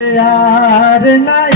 यार ना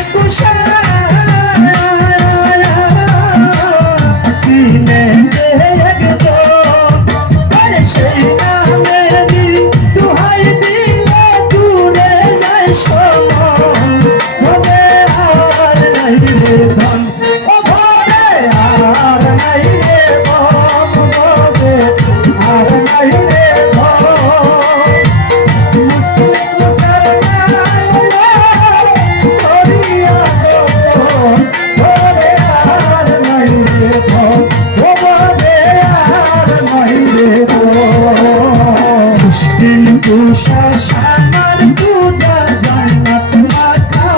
তুষা সামার পূজা জান্নাত মাথা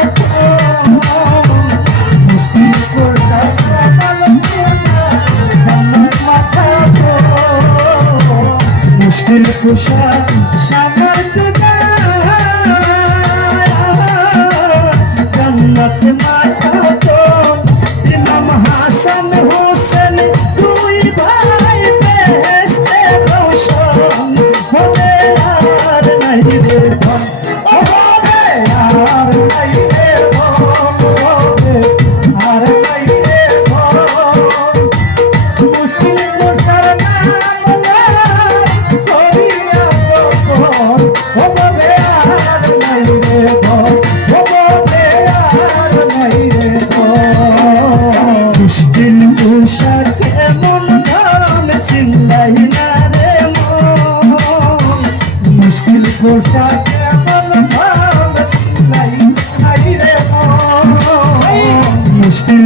মুশকিল করতা সকাল মাথা মুশকিল তুষা সাথে মন। ধাম চিন্তাই না রে মন। মুশকিল পোশাক মুশকিল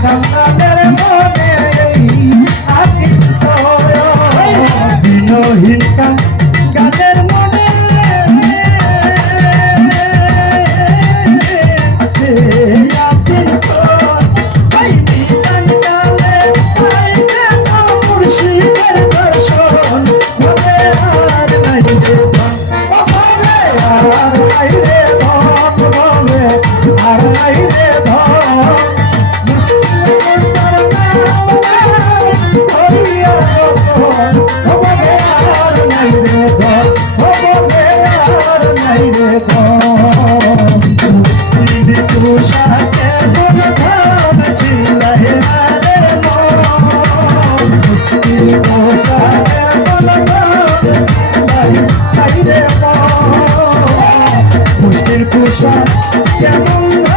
cantar el amor go. Puxa, que a mão